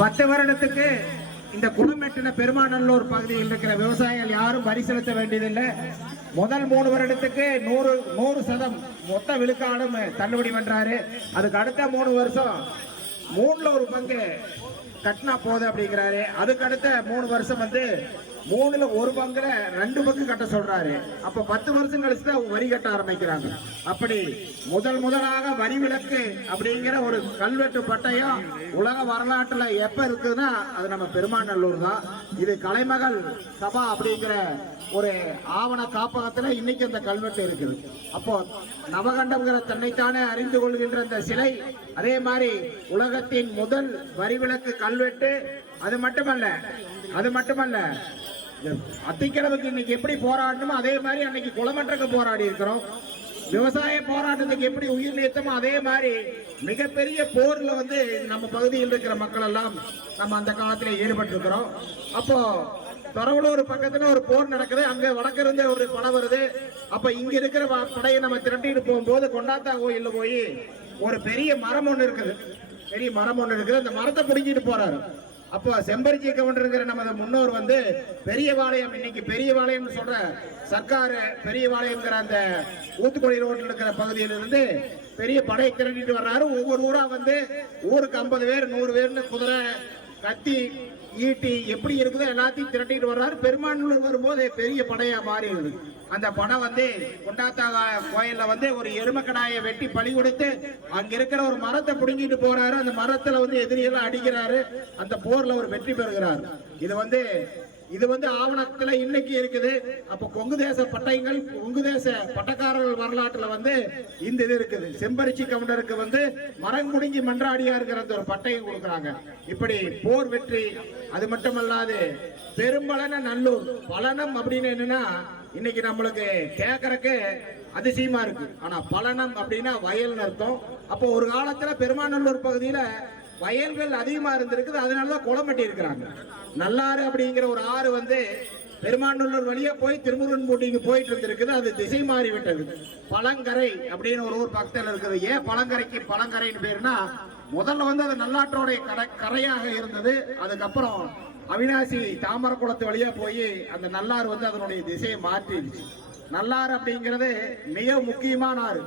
10 வருடத்துக்கு இந்த குளமெட்டின பெருமாநல்லூர் பகுதியில் இருக்கிற விவசாயிகள் யாரும் வரி செலுத்த வேண்டியதில்லை. முதல் 3 வருடத்துக்கு 100% மொத்த விழுக்காடும் தள்ளுபடி பண்றாரு. அதுக்கு அடுத்த 3 வருஷம் 3ல் 1 பங்கு கட்டினா போதும் அப்படிங்கிறாரு. அதுக்கு அடுத்த 3 வருஷம் வந்து 3ல் 1 பங்குல 2 பங்கு கட்ட சொல்றாரு. அப்ப 10 வருஷம் கழிச்சு தான் வரி கட்ட ஆரம்பிக்கிறாங்க. அப்படி முதலாக வரி விலக்கு அப்படிங்கிற ஒரு கல்வெட்டு பட்டயம் உலக வரலாற்றுல எப்ப இருக்குதுன்னா அது நம்ம பெருமாநல்லூர் தான். இது கலைமகள் சபா அப்படிங்கிற ஒரு ஆவண காப்பகத்துல இன்னைக்கு அந்த கல்வெட்டு இருக்குது. அப்போ நவகண்டம்ங்கிற தன்னைத்தானே அறிந்து கொள்கின்ற இந்த சிலை, அதே மாதிரி உலகத்தின் முதல் வரி விலக்கு கல்வெட்டு. அது மட்டுமல்ல அத்திக்கிழமைக்கு இன்னைக்கு எப்படி போராடணுமோ அதே மாதிரி அன்னைக்கு குளமற்றக்கு போராடி இருக்கிறோம். விவசாய போராட்டத்துக்கு எப்படி உயிர் நீத்தமோ அதே மாதிரி மிகப்பெரிய போர்ல வந்து நம்ம பகுதியில் இருக்கிற மக்கள் எல்லாம் நம்ம அந்த காலத்துல ஈடுபட்டு இருக்கிறோம். அப்போ தொரவலூர் பக்கத்துல ஒரு போர் நடக்குது. அங்க வடக்கிருந்து ஒரு படை வருது. அப்ப இங்க இருக்கிற படையை நம்ம திரட்டிட்டு போகும்போது கொண்டாத்தா கோயில்ல போய் ஒரு பெரிய மரம் ஒண்ணு இருக்குது. அந்த மரத்தை பிடிக்கிட்டு போறாரு. அப்போ செம்பரிச்சி கவுண்டருங்கிற நமது முன்னோர் வந்து பெரியபாளையம், இன்னைக்கு பெரியபாளையம் சொல்ற சர்க்கார் பெரியபாளையம்ங்கிற அந்த ஊத்துக்குடி ரோட்டில் இருக்கிற பகுதியிலிருந்து பெரிய படையை திரட்டிட்டு வர்றாரு. ஒவ்வொரு ஊரா வந்து ஊருக்கு 50 பேர் 100 பேர்னு குதிரை, கத்தி, ஈட்டி எப்படி இருக்குதோ எல்லாத்தையும் திரட்டிட்டு வர்றாரு. பெருமாநல்லூர் வரும்போது பெரிய படையா மாறி இருக்குது. அந்த படம் வந்து கொண்டாத்தா கோயில்ல வந்து ஒரு எருமக்கடாயை வெட்டி பலி கொடுத்து அங்க இருக்கிற ஒரு மரத்தை பிடுங்கிட்டு போறாரு. அந்த மரத்துல வந்து எதிரியெல்லாம் அடிக்கிறாரு. அந்த போர்ல ஒரு வெற்றி பெறுகிறார். இது வந்து ஆவணத்துல இன்னைக்கு இருக்குது. அப்ப கொங்கு தேச பட்டயங்கள், கொங்கு தேச பட்டக்காரர்கள் வரலாற்றுல வந்து இந்த இது இருக்குது. செம்பரிச்சி கவுண்டருக்கு வந்து மரம் முடிங்கி மன்றாடியாருங்கிற அந்த ஒரு பட்டயம் கொடுக்குறாங்க. இப்படி போர் வெற்றி. அது மட்டுமல்லாது பெரும்பலன நல்லூர் பலனம் அப்படின்னு என்னன்னா இன்னைக்கு நம்மளுக்கு கேட்கறக்கு அதிசயமா இருக்கு. ஆனா பலனம் அப்படின்னா வயல் அர்த்தம். அப்போ ஒரு காலத்துல பெருமாநல்லூர் பகுதியில வயல்கள் அதிகமா இருந்திருக்குது. அதனாலதான் குளம் இருக்கிறாங்க. நல்லாறு அப்படிங்கிற ஒரு ஆறு வந்து பெருமாநல்லூர் வழியா போய் திருமுருகன்பூண்டிக்கு போயிட்டு இருந்திருக்குது. அது திசை மாறி விட்டது. பழங்கரை அப்படின்னு ஒரு ஊர் பக்கத்தில் இருக்குது. ஏன் பழங்கரைக்கு பழங்கரைன்னு பேருனா முதல்ல வந்து அது நல்லாற்றோடைய கரையாக இருந்தது. அதுக்கப்புறம் அவினாசி தாமரக்குளத்து வழியா போய் அந்த நல்லாறு வந்து அதனுடைய திசையை மாற்றிடுச்சு. நல்லாறு அப்படிங்கிறது மிக முக்கியமான ஆறு.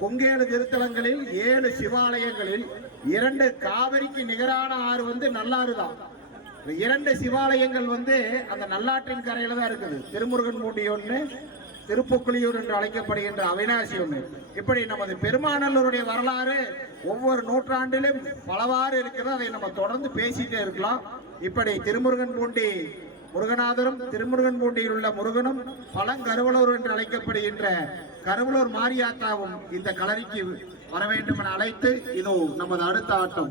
கொங்கேடு திருத்தலங்களில் 7 சிவாலயங்களில் 2 காவிரிக்கு நிகரான ஆறு வந்து நல்லாறு தான். 2 சிவாலயங்கள் வந்து அந்த நல்லாற்றின் கரையில தான் இருக்குது. திருமுருகன்பூண்டி ஒன்று, திருப்புக்குளியூர் என்று அழைக்கப்படுகின்ற அவினாசி ஒன்று. இப்படி நமது பெருமாநல்லூருடைய வரலாறு ஒவ்வொரு நூற்றாண்டிலும் பலவாறு இருக்கிறது. அதை நம்ம தொடர்ந்து பேசிட்டே இருக்கலாம். இப்படி திருமுருகன்பூண்டி முருகநாதரும், திருமுருகன்பூண்டியில் உள்ள முருகனும், பழங்கருவலூர் என்று அழைக்கப்படுகின்ற கருவலூர் மாரியாத்தாவும் இந்த களரிக்கு வர வேண்டும் என அழைத்து இதோ நமது அடுத்த ஆட்டம்.